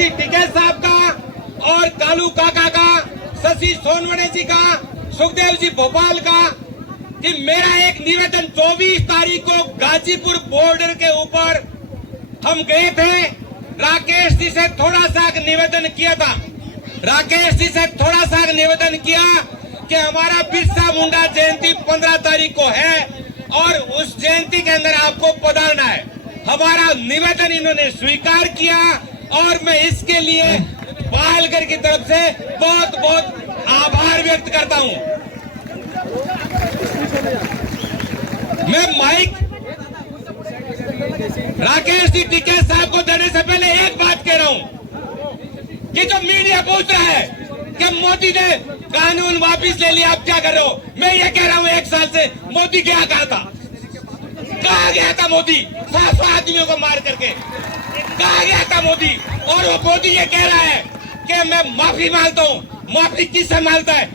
राकेश जी टिकैत साहब का और कालू काका का, शशि सोनवणे जी का, सुखदेव जी भोपाल का कि मेरा एक निवेदन 24 तारीख को गाजीपुर बॉर्डर के ऊपर हम गए थे। राकेश जी से थोड़ा सा निवेदन किया था, राकेश जी से थोड़ा सा निवेदन किया कि हमारा बिरसा मुंडा जयंती 15 तारीख को है और उस जयंती के अंदर आपको पधारना है। हमारा निवेदन इन्होंने स्वीकार किया और मैं इसके लिए पालघर की तरफ से बहुत बहुत आभार व्यक्त करता हूं। मैं माइक राकेश जी टिकैत साहब को देने से पहले एक बात कह रहा हूं कि जो मीडिया पूछ रहा है कि मोदी ने कानून वापिस ले लिया, आप क्या कर रहे हो? मैं ये कह रहा हूं 1 साल से मोदी क्या कहा था? कहा गया था मोदी 700 आदमियों को मार करके, कहा गया था मोदी। और वो मोदी ये कह रहा है कि मैं माफी मांगता हूं। माफी किससे मांगता है?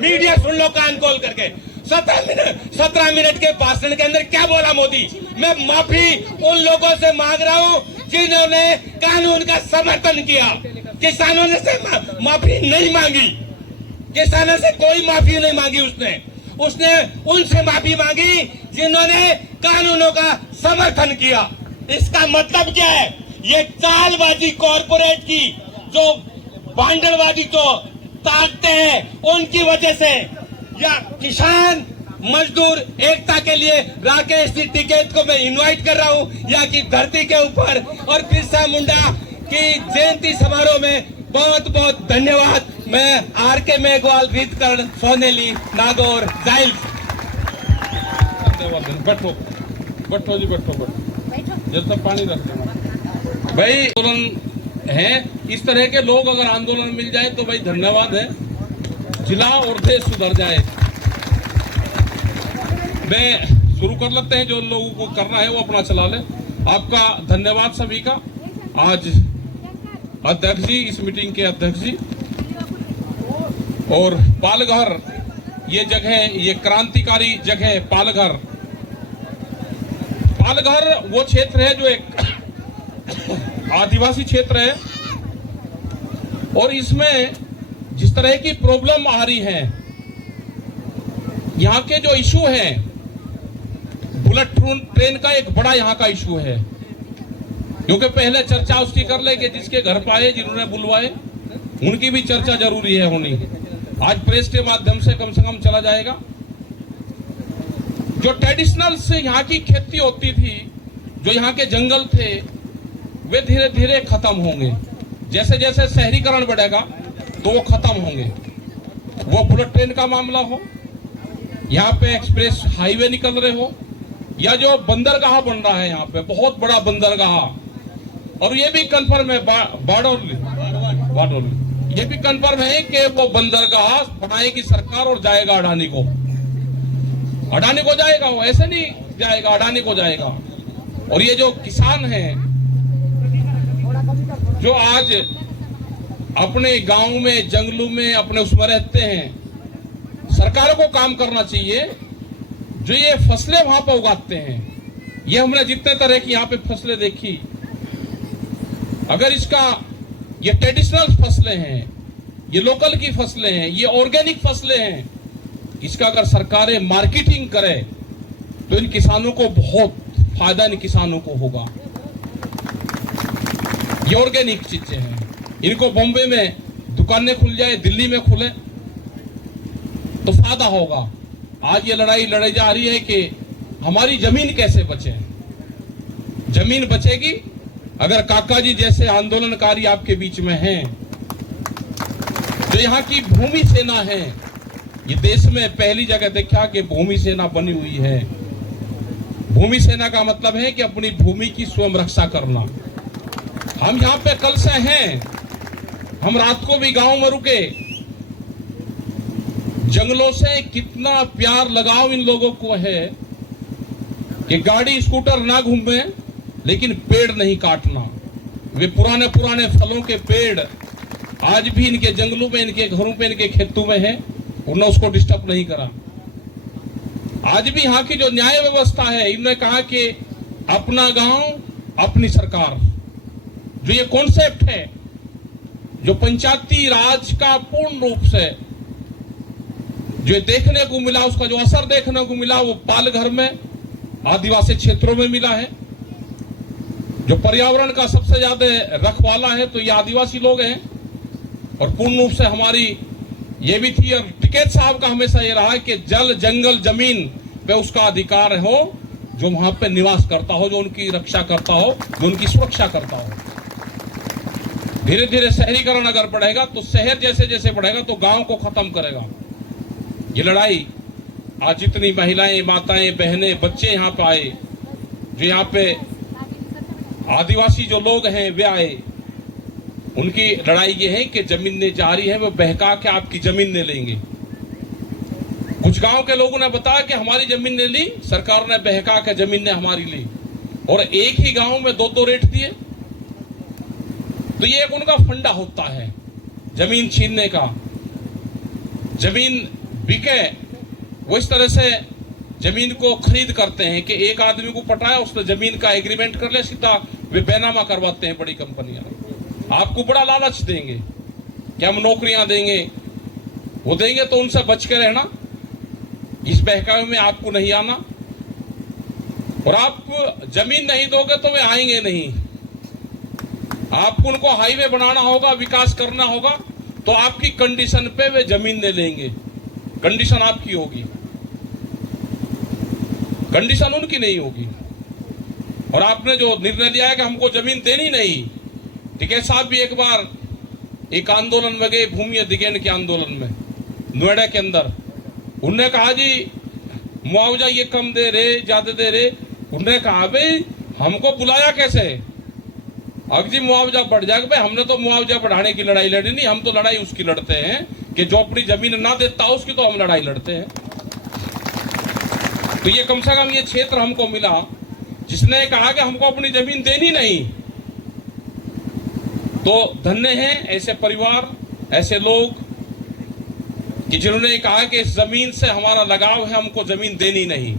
मीडिया सुन लो कान खोल करके। 17 मिनट के भाषण के अंदर क्या बोला मोदी? मैं माफी उन लोगों से मांग रहा हूं जिन्होंने कानून का समर्थन किया। किसानों ने से माफी नहीं मांगी, किसानों से कोई माफी नहीं मांगी। उसने उनसे माफी मांगी जिन्होंने कानूनों का समर्थन किया। इसका मतलब क्या है? ये चालबाजी कॉर्पोरेट की जो बांडरवादी को ताकते हैं उनकी वजह से, या किसान मजदूर एकता के लिए राकेश जी टिकैत को मैं इनवाइट कर रहा हूं यहाँ की धरती के ऊपर। और बिरसा मुंडा की जयंती समारोह में बहुत बहुत धन्यवाद। मैं आर.के. मेघवाल, रीतकर्ण, सोनेली, नागौर, जाइल। बैठो बैठो जी, बैठो जब तक पानी रखते भाई। आंदोलन है, इस तरह के लोग अगर आंदोलन मिल जाए तो भाई धन्यवाद है, जिला और देश सुधर जाए। मैं शुरू कर लेते हैं, जो लोगों को करना है वो अपना चला ले। आपका धन्यवाद सभी का। आज अध्यक्ष जी, इस मीटिंग के अध्यक्ष जी, और पालघर ये जगह, ये क्रांतिकारी जगह पालघर। पालघर वो क्षेत्र है जो एक आदिवासी क्षेत्र है और इसमें जिस तरह की प्रॉब्लम आ रही है, यहाँ के जो इशू है, बुलेट ट्रेन का एक बड़ा यहाँ का इशू है, क्योंकि पहले चर्चा उसकी कर ले कि जिसके घर पाए, जिन्होंने बुलवाए, उनकी भी चर्चा जरूरी है होनी। आज प्रेस के माध्यम से कम चला जाएगा। जो ट्रेडिशनल से यहाँ की खेती होती थी, जो यहाँ के जंगल थे, वे धीरे धीरे खत्म होंगे। जैसे जैसे शहरीकरण बढ़ेगा तो वो खत्म होंगे। वो बुलेट ट्रेन का मामला हो, यहाँ पे एक्सप्रेस हाईवे निकल रहे हो, या जो बंदरगाह बन रहा है यहाँ पे बहुत बड़ा बंदरगाह, और ये भी कंफर्म है बाडोली, ये भी कंफर्म है कि वो बंदरगाह बनाएगी सरकार और जाएगा अडानी को जाएगा। वो ऐसे नहीं जाएगा, अडानी को जाएगा। और ये जो किसान हैं जो आज अपने गांव में, जंगलों में, अपने उसमें रहते हैं, सरकारों को काम करना चाहिए। जो ये फसलें वहां पर उगाते हैं, ये हमने जितने तरह की यहाँ पे फसलें देखी, अगर इसका, ये ट्रेडिशनल फसलें हैं, ये लोकल की फसलें हैं, ये ऑर्गेनिक फसलें हैं, इसका अगर सरकारें मार्केटिंग करें तो इन किसानों को बहुत फायदा, इन किसानों को होगा। ये ऑर्गेनिक चीजें हैं, इनको बॉम्बे में दुकानें खुल जाए, दिल्ली में खुले तो फायदा होगा। आज ये लड़ाई लड़ी जा रही है कि हमारी जमीन कैसे बचे। जमीन बचेगी अगर काका जी जैसे आंदोलनकारी आपके बीच में हैं। जो यहाँ की भूमि सेना है, ये देश में पहली जगह देखा कि भूमि सेना बनी हुई है। भूमि सेना का मतलब है कि अपनी भूमि की स्वयं रक्षा करना। हम यहाँ पे कल से हैं, हम रात को भी गांव में रुके। जंगलों से कितना प्यार लगाव इन लोगों को है कि गाड़ी स्कूटर ना घूमे लेकिन पेड़ नहीं काटना। वे पुराने फलों के पेड़ आज भी इनके जंगलों में, इनके घरों पे, इनके खेतों में है, उन्होंने उसको डिस्टर्ब नहीं करा। आज भी यहाँ की जो न्याय व्यवस्था है, इन्होंने कहा कि अपना गांव अपनी सरकार। जो ये कॉन्सेप्ट है, जो पंचायती राज का पूर्ण रूप से जो देखने को मिला, उसका जो असर देखने को मिला, वो पालघर में आदिवासी क्षेत्रों में मिला है। जो पर्यावरण का सबसे ज्यादा रखवाला है तो ये आदिवासी लोग हैं। और पूर्ण रूप से हमारी ये भी थी, और टिकैत साहब का हमेशा ये रहा कि जल जंगल जमीन पे उसका अधिकार हो, जो वहां पे निवास करता हो, जो उनकी रक्षा करता हो, जो उनकी सुरक्षा करता हो। धीरे धीरे शहरीकरण अगर बढ़ेगा तो शहर जैसे जैसे बढ़ेगा तो गांव को खत्म करेगा। ये लड़ाई आज जितनी महिलाएं, माताएं, बहनें, बच्चे यहाँ पे आए, जो यहाँ पे आदिवासी जो लोग हैं वे आए, उनकी लड़ाई ये है कि जमीन ने जारी है, वो बहका के आपकी जमीन ने लेंगे। कुछ गांव के लोगों ने बताया कि हमारी जमीन ने ली, सरकार ने बहका के जमीन ने हमारी ली, और एक ही गांव में दो रेट दिए। तो ये एक उनका फंडा होता है जमीन छीनने का। जमीन बिके, वो इस तरह से जमीन को खरीद करते हैं कि एक आदमी को पटाया, उसने जमीन का एग्रीमेंट कर ले, सीधा वे बैनामा करवाते हैं बड़ी कंपनियां। आपको बड़ा लालच देंगे कि हम नौकरियां देंगे, वो देंगे तो उनसे बच के रहना, इस बहकावे में आपको नहीं आना। और आप जमीन नहीं दोगे तो वे आएंगे नहीं। आपको उनको हाईवे बनाना होगा, विकास करना होगा, तो आपकी कंडीशन पे वे जमीन ले लेंगे। कंडीशन आपकी होगी, कंडीशन उनकी नहीं होगी। और आपने जो निर्णय लिया है कि हमको जमीन देनी नहीं, टिकैत साहब भी एक बार एक आंदोलन में गए, भूमि अधिग्रहण के आंदोलन में नोएडा के अंदर। उनने कहा जी मुआवजा ये कम दे रहे, ज्यादा दे रहे। उनने कहा भाई हमको बुलाया कैसे, अब जी मुआवजा बढ़ जाएगा। भाई हमने तो मुआवजा बढ़ाने की लड़ाई लड़ी नहीं, हम तो लड़ाई उसकी लड़ते हैं कि जो अपनी जमीन ना देता उसकी तो हम लड़ाई लड़ते हैं। तो ये कम से कम ये क्षेत्र हमको मिला जिसने कहा कि हमको अपनी जमीन देनी नहीं। तो धन्य हैं ऐसे परिवार, ऐसे लोग कि जिन्होंने कहा कि इस जमीन से हमारा लगाव है, हमको जमीन देनी नहीं।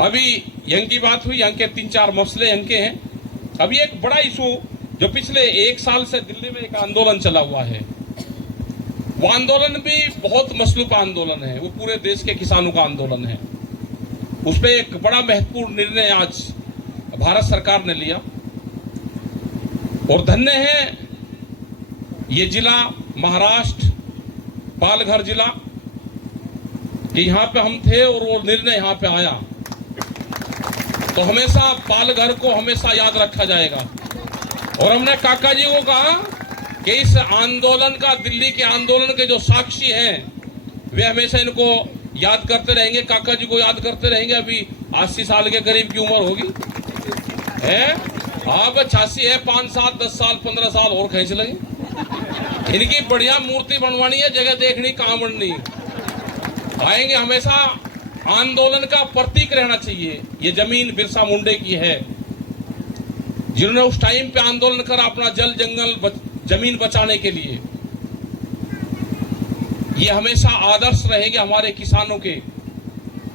अभी यंग की बात हुई, यंग के 3-4 मसले यंग के हैं। अभी एक बड़ा इशू जो पिछले 1 साल से दिल्ली में एक आंदोलन चला हुआ है, वो आंदोलन भी बहुत मसलूब आंदोलन है, वो पूरे देश के किसानों का आंदोलन है। उस पर एक बड़ा महत्वपूर्ण निर्णय आज भारत सरकार ने लिया। और धन्य है ये जिला महाराष्ट्र पालघर जिला कि यहाँ पे हम थे और वो निर्णय यहाँ पे आया, तो हमेशा पालघर को हमेशा याद रखा जाएगा। और हमने काका जी को कहा कि इस आंदोलन का, दिल्ली के आंदोलन के जो साक्षी हैं वे हमेशा इनको याद करते रहेंगे, काका जी को याद करते रहेंगे। अभी 80 साल के करीब की उम्र होगी है, आप 86 है, 5 साल 10 साल 15 साल और खींच लगे। इनकी बढ़िया मूर्ति बनवानी है, जगह देखनी, कहां बननी आएंगे। हमेशा आंदोलन का प्रतीक रहना चाहिए। ये जमीन बिरसा मुंडे की है, जिन्होंने उस टाइम पे आंदोलन कर अपना जल जंगल जमीन बचाने के लिए। ये हमेशा आदर्श रहेंगे हमारे किसानों के।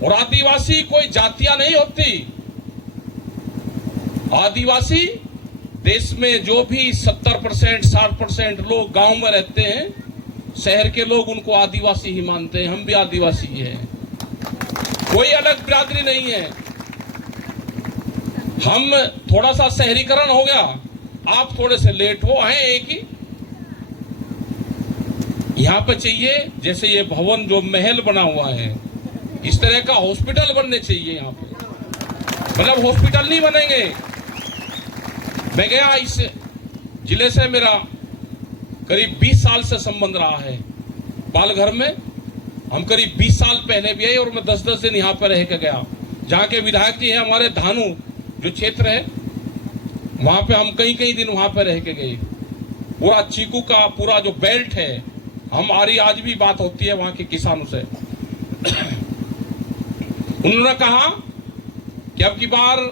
और आदिवासी कोई जातियां नहीं होती। आदिवासी देश में जो भी 70% 60% लोग गांव में रहते हैं, शहर के लोग उनको आदिवासी ही मानते हैं। हम भी आदिवासी हैं, कोई अलग बिरादरी नहीं है। हम थोड़ा सा शहरीकरण हो गया, आप थोड़े से लेट हो, हैं एक ही। यहां पे चाहिए जैसे ये भवन जो महल बना हुआ है, इस तरह का हॉस्पिटल बनने चाहिए यहाँ पे। मतलब हॉस्पिटल नहीं बनेंगे। मैं गया, इस जिले से मेरा करीब 20 साल से संबंध रहा है। पालघर में हम करीब 20 साल पहले भी आए और मैं 10-10 दिन यहाँ पर रह के गया। जहाँ के विधायक जी हैं हमारे, धानु जो क्षेत्र है, वहां पे हम कई दिन वहां पे रह के गए। पूरा चीकू का पूरा जो बेल्ट है, हमारी आज भी बात होती है वहां के किसानों से। उन्होंने कहा कि अब की बार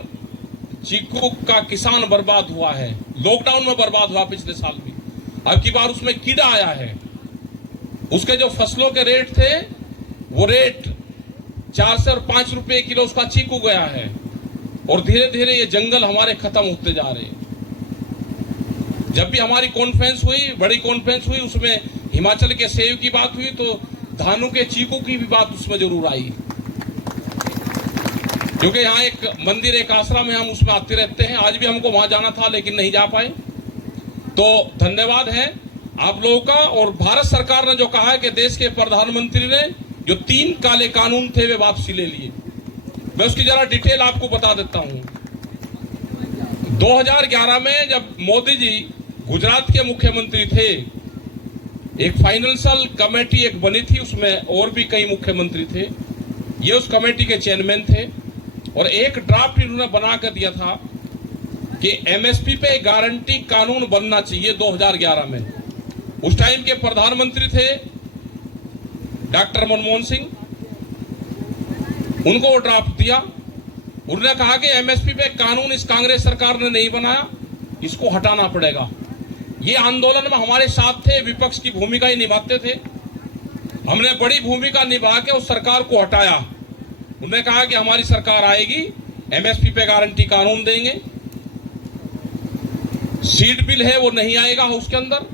चीकू का किसान बर्बाद हुआ है, लॉकडाउन में बर्बाद हुआ पिछले साल भी। अब की बार उसमें कीड़ा आया है। उसके जो फसलों के रेट थे वो रेट 4 से और 5 रुपए किलो उसका चीकू गया है। और धीरे धीरे ये जंगल हमारे खत्म होते जा रहे हैं। जब भी हमारी कॉन्फ्रेंस हुई, बड़ी कॉन्फ्रेंस हुई, उसमें हिमाचल के सेब की बात हुई तो धानु के चीकू की भी बात उसमें जरूर आई, क्योंकि यहाँ एक मंदिर, एक आश्रम है, हम उसमें आते रहते हैं। आज भी हमको वहां जाना था लेकिन नहीं जा पाए। तो धन्यवाद है आप लोगों का। और भारत सरकार ने जो कहा है कि देश के प्रधानमंत्री ने जो 3 काले कानून थे वे वापसी ले लिए, मैं उसकी जरा डिटेल आपको बता देता हूं। 2011 में जब मोदी जी गुजरात के मुख्यमंत्री थे, एक फाइनेंशियल कमेटी एक बनी थी, उसमें और भी कई मुख्यमंत्री थे, ये उस कमेटी के चेयरमैन थे, और एक ड्राफ्ट इन्होंने बना कर दिया था कि एमएसपी पे गारंटी कानून बनना चाहिए 2011 में। उस टाइम के प्रधानमंत्री थे डॉक्टर मनमोहन सिंह, उनको वो ड्राफ्ट दिया। उन्होंने कहा कि एमएसपी पे कानून इस कांग्रेस सरकार ने नहीं बनाया, इसको हटाना पड़ेगा। ये आंदोलन में हमारे साथ थे, विपक्ष की भूमिका ही निभाते थे। हमने बड़ी भूमिका निभा के उस सरकार को हटाया। उन्होंने कहा कि हमारी सरकार आएगी, एमएसपी पे गारंटी कानून देंगे। सीड बिल है वो नहीं आएगा उसके अंदर।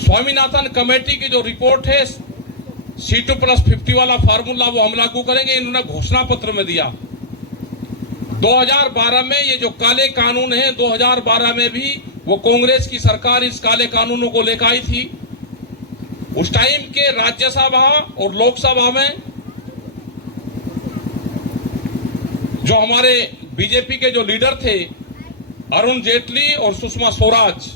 स्वामीनाथन कमेटी की जो रिपोर्ट है C2+50 वाला फार्मूला वो हम लागू करेंगे, इन्होंने घोषणा पत्र में दिया। 2012 में ये जो काले कानून है, 2012 में भी वो कांग्रेस की सरकार इस काले कानूनों को लेकर आई थी। उस टाइम के राज्यसभा और लोकसभा में जो हमारे बीजेपी के जो लीडर थे अरुण जेटली और सुषमा स्वराज,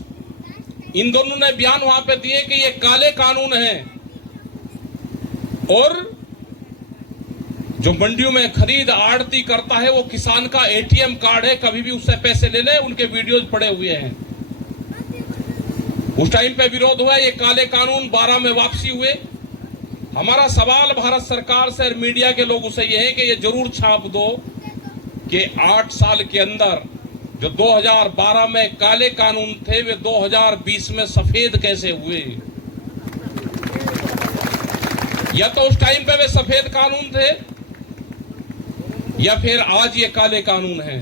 इन दोनों ने बयान वहां पे दिए कि ये काले कानून हैं, और जो मंडियों में खरीद आड़ती करता है वो किसान का एटीएम कार्ड है, कभी भी उससे पैसे ले ले, उनके वीडियोज पड़े हुए हैं। उस टाइम पे विरोध हुआ, ये काले कानून 12 में वापसी हुए। हमारा सवाल भारत सरकार से और मीडिया के लोगों से यह है कि ये जरूर छाप दो कि 8 साल के अंदर जो 2012 में काले कानून थे वे 2020 में सफेद कैसे हुए। या तो उस टाइम पे वे सफेद कानून थे या फिर आज ये काले कानून हैं।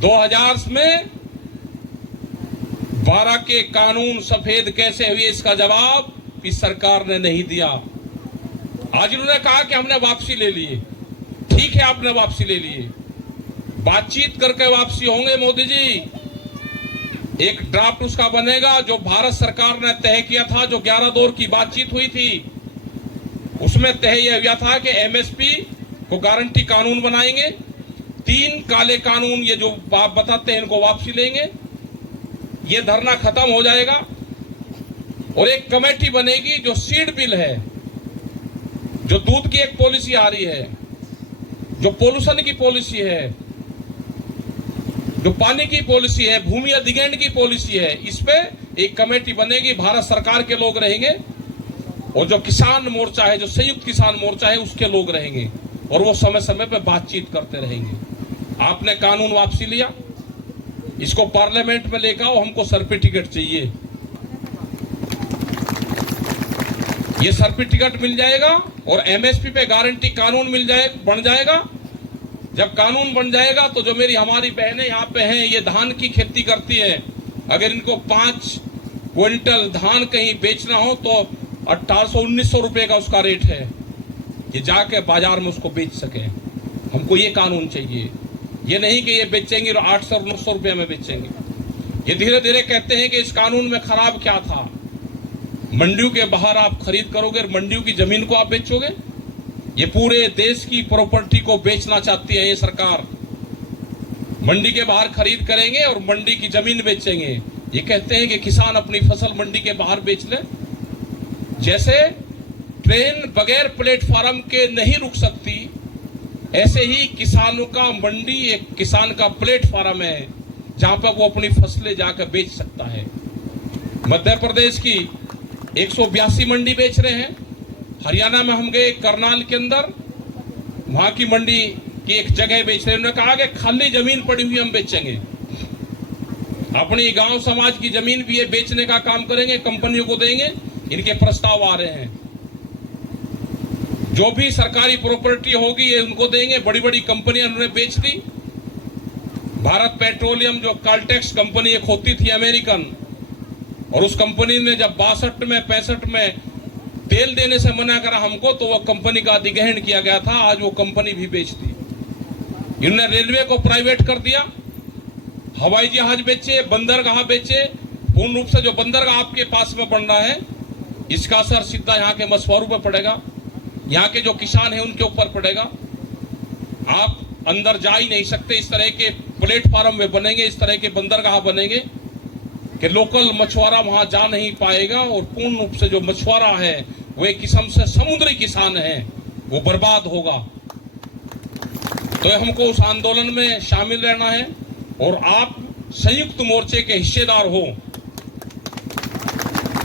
2000 में 12 के कानून सफेद कैसे हुए, इसका जवाब इस सरकार ने नहीं दिया। आज इन्होंने कहा कि हमने वापसी ले लिए। ठीक है, आपने वापसी ले लिए, बातचीत करके वापसी होंगे मोदी जी। एक ड्राफ्ट उसका बनेगा जो भारत सरकार ने तय किया था, जो 11 दौर की बातचीत हुई थी, उसमें तय यह हुआ था कि एमएसपी को गारंटी कानून बनाएंगे। 3 काले कानून ये जो आप बताते हैं इनको वापसी लेंगे, ये धरना खत्म हो जाएगा। और एक कमेटी बनेगी जो सीड बिल है, जो दूध की एक पॉलिसी आ रही है, जो पोल्यूशन की पॉलिसी है, जो पानी की पॉलिसी है, भूमि अधिग्रहण की पॉलिसी है, इस पे एक कमेटी बनेगी, भारत सरकार के लोग रहेंगे, और जो किसान मोर्चा है, जो संयुक्त किसान मोर्चा है, उसके लोग रहेंगे, और वो समय समय पे बातचीत करते रहेंगे। आपने कानून वापसी लिया, इसको पार्लियामेंट में लेकर आओ, हमको सर्टिफिकेट चाहिए। ये सर्टिफिकेट मिल जाएगा और एमएसपी पे गारंटी कानून बन जाएगा। जब कानून बन जाएगा तो जो हमारी बहनें यहाँ पे हैं, ये धान की खेती करती है, अगर इनको 5 क्विंटल धान कहीं बेचना हो तो 1800-1900 रुपए का उसका रेट है, ये जाके बाजार में उसको बेच सके। हमको ये कानून चाहिए, ये नहीं कि ये बेचेंगे और 800-900 रुपए में बेचेंगे। ये धीरे धीरे कहते हैं कि इस कानून में खराब क्या था। मंडियों के बाहर आप खरीद करोगे, मंडियों की जमीन को आप बेचोगे। ये पूरे देश की प्रॉपर्टी को बेचना चाहती है ये सरकार। मंडी के बाहर खरीद करेंगे और मंडी की जमीन बेचेंगे। ये कहते हैं कि किसान अपनी फसल मंडी के बाहर बेच ले। जैसे ट्रेन बगैर प्लेटफार्म के नहीं रुक सकती, ऐसे ही किसानों का मंडी एक किसान का प्लेटफार्म है जहां पर वो अपनी फसलें जाकर बेच सकता है। मध्य प्रदेश की 182 मंडी बेच रहे हैं। हरियाणा में हम गए करनाल के अंदर, वहां की मंडी की एक जगह बेच रहे हैं। उन्होंने कहा कि खाली जमीन पड़ी हुई हम बेचेंगे, अपनी गांव समाज की जमीन भी ये बेचने का काम करेंगे, कंपनियों को देंगे। इनके प्रस्ताव आ रहे हैं, जो भी सरकारी प्रॉपर्टी होगी ये उनको देंगे। बड़ी बड़ी कंपनियां उन्होंने बेच दी। भारत पेट्रोलियम जो कार्टेक्स कंपनी एक होती थी अमेरिकन, और उस कंपनी ने जब 62 में 65 में तेल देने से मना करा हमको, तो वो कंपनी का अधिग्रहण किया गया था। आज वो कंपनी भी बेच दी। इन्होंने रेलवे को प्राइवेट कर दिया, हवाई जहाज बेचे, बंदरगाह बेचे। पूर्ण रूप से जो बंदरगाह आपके पास में बन रहा है, इसका असर सीधा यहाँ के मछुआरों पर पड़ेगा, यहाँ के जो किसान हैं उनके ऊपर पड़ेगा। आप अंदर जा ही नहीं सकते। इस तरह के प्लेटफार्म में बनेंगे, इस तरह के बंदरगाह बनेंगे कि लोकल मछुआरा वहां जा नहीं पाएगा, और पूर्ण रूप से जो मछुआरा है वो एक किस्म से समुद्री किसान है, वो बर्बाद होगा। तो हमको उस आंदोलन में शामिल रहना है, और आप संयुक्त मोर्चे के हिस्सेदार हो।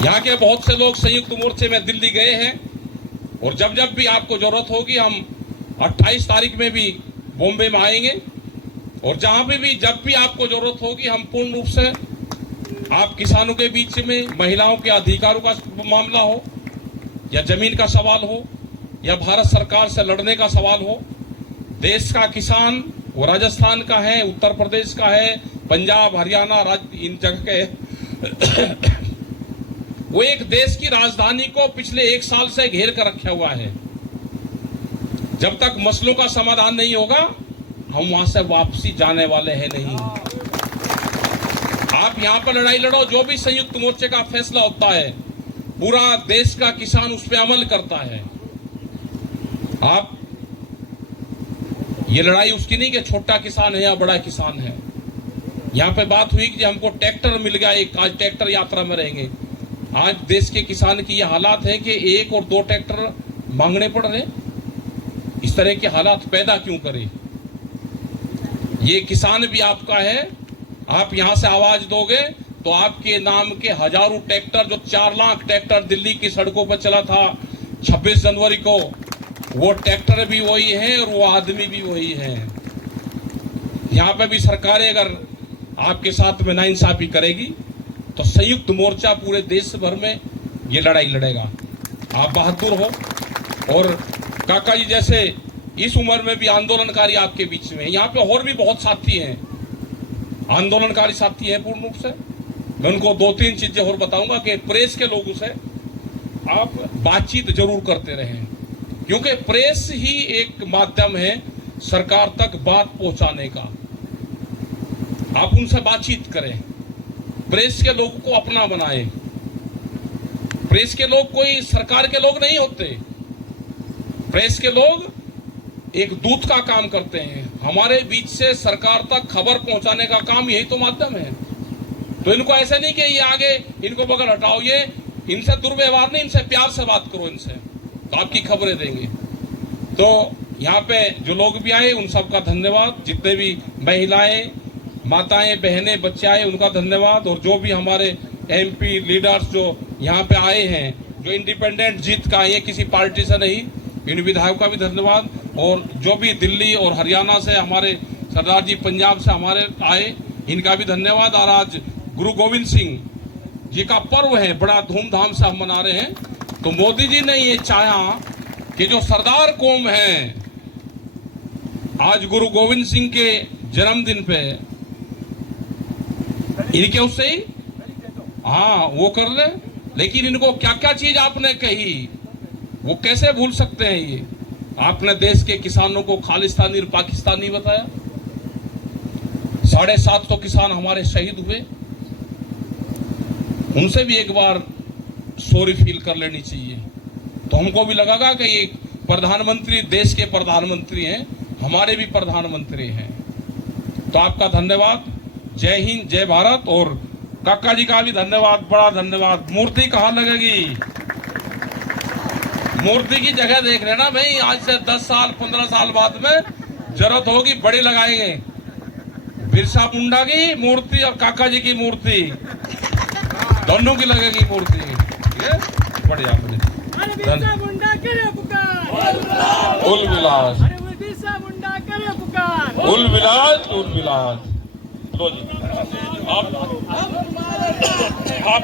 यहाँ के बहुत से लोग संयुक्त मोर्चे में दिल्ली गए हैं, और जब जब भी आपको जरूरत होगी, हम 28 तारीख में भी बॉम्बे में आएंगे, और जहां पे भी जब भी आपको जरूरत होगी, हम पूर्ण रूप से आप किसानों के बीच में, महिलाओं के अधिकारों का मामला हो, या जमीन का सवाल हो, या भारत सरकार से लड़ने का सवाल हो, देश का किसान वो राजस्थान का है, उत्तर प्रदेश का है, पंजाब, हरियाणा, इन जगह के वो एक देश की राजधानी को पिछले 1 साल से घेर कर रखा हुआ है। जब तक मसलों का समाधान नहीं होगा, हम वहां से वापसी जाने वाले हैं नहीं। आप यहां पर लड़ाई लड़ो, जो भी संयुक्त मोर्चे का फैसला होता है, पूरा देश का किसान उस पर अमल करता है। आप ये लड़ाई उसकी नहीं कि छोटा किसान है या बड़ा किसान है। यहां पे बात हुई कि हमको ट्रैक्टर मिल गया, एक आज ट्रैक्टर यात्रा में रहेंगे। आज देश के किसान की ये हालात है कि 1 और 2 ट्रैक्टर मांगने पड़ रहे। इस तरह के हालात पैदा क्यों करें? ये किसान भी आपका है। आप यहां से आवाज दोगे तो आपके नाम के हजारों ट्रैक्टर, जो 4 लाख ट्रैक्टर दिल्ली की सड़कों पर चला था 26 जनवरी को, वो ट्रैक्टर भी वही है और वो आदमी भी वही है। यहां पे भी सरकारें अगर आपके साथ में नाइंसाफी करेगी, तो संयुक्त मोर्चा पूरे देश भर में ये लड़ाई लड़ेगा। आप बहादुर हो, और काका जी जैसे इस उम्र में भी आंदोलनकारी आपके बीच में। यहाँ पे और भी बहुत साथी हैं, आंदोलनकारी साथी हैं पूर्ण रूप से। मैं उनको 2-3 चीजें और बताऊंगा कि प्रेस के लोगों से आप बातचीत जरूर करते रहें, क्योंकि प्रेस ही एक माध्यम है सरकार तक बात पहुंचाने का। आप उनसे बातचीत करें, प्रेस के लोगों को अपना बनाएं। प्रेस के लोग कोई सरकार के लोग नहीं होते। प्रेस के लोग एक दूत का काम करते हैं। हमारे बीच से सरकार तक खबर पहुंचाने का काम यही तो माध्यम है। तो इनको ऐसे नहीं कि ये आगे इनको बगल हटाओ, ये इनसे दुर्व्यवहार नहीं, इनसे प्यार से बात करो, इनसे तो आपकी खबरें देंगे। तो यहाँ पे जो लोग भी आए उन सबका धन्यवाद। जितने भी महिलाएं, माताएं, बहनें, बच्चे आए उनका धन्यवाद। और जो भी हमारे एमपी लीडर्स जो यहाँ पे आए हैं, जो इंडिपेंडेंट जीत का, ये किसी पार्टी से नहीं, इन विधायकों का भी धन्यवाद। और जो भी दिल्ली और हरियाणा से हमारे सरदार जी, पंजाब से हमारे आए, इनका भी धन्यवाद। और आज गुरु गोविंद सिंह जी का पर्व है, बड़ा धूमधाम से हम मना रहे हैं। तो मोदी जी ने ये चाहा कि जो सरदार कौम है, आज गुरु गोविंद सिंह के जन्मदिन पे इनके उससे ही हाँ वो कर ले। लेकिन इनको क्या क्या चीज आपने कही, वो कैसे भूल सकते हैं? ये आपने देश के किसानों को खालिस्तानी और पाकिस्तानी बताया। 750 किसान हमारे शहीद हुए, उनसे भी एक बार सॉरी फील कर लेनी चाहिए। तो हमको भी लगेगा कि ये प्रधानमंत्री देश के प्रधानमंत्री हैं, हमारे भी प्रधानमंत्री हैं। तो आपका धन्यवाद। जय हिंद, जय भारत। और काका जी का भी धन्यवाद, बड़ा धन्यवाद। मूर्ति कहाँ लगेगी? मूर्ति की जगह देख लेना भाई, आज से 10 साल 15 साल बाद में जरूरत होगी, बड़ी लगाएंगे। बिरसा मुंडा की मूर्ति और काका जी की मूर्ति, दोनों की लगेगी मूर्ति। ये बढ़िया। उल विलास, उल विलास, उल विलास। लो जी, आप